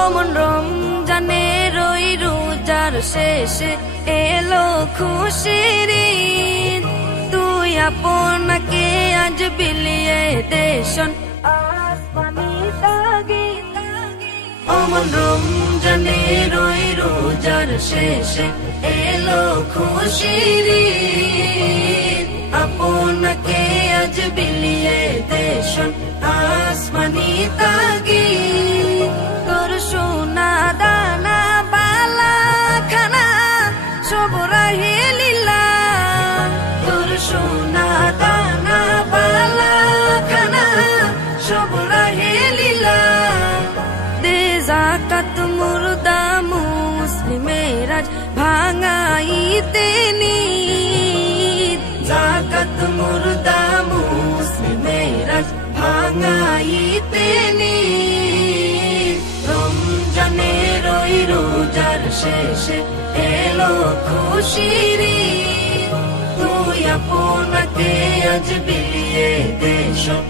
অমন রমজানের ওই রোজার শেষে এলো খুশির ঈদ। তুই আপনাকে আজ বিলিয়ে দেশন আসমানি তাগিদ। অমন রমজানের ওই রোজার শেষে এলো খুশির ঈদ। আপনাকে আজ বিলিয়ে দেশন আসমানি তাগিদ। তোর সোনা দানা বালা খানা সব রাহে লীলা। তোর সোনা দানা বালা খানা সব রাহে লীলা। দে যাকাত মুর্দা মুসলিমের আজ ভাঙাইতে নিদ। যাকাত মুর্দা মুসলিমের আজ ভাঙাইতে নিদ। রমজানের ওই রোজার শেষে এলো খুশির ঈদ। তুই আপনাকে আজ বিলিয়ে দেশন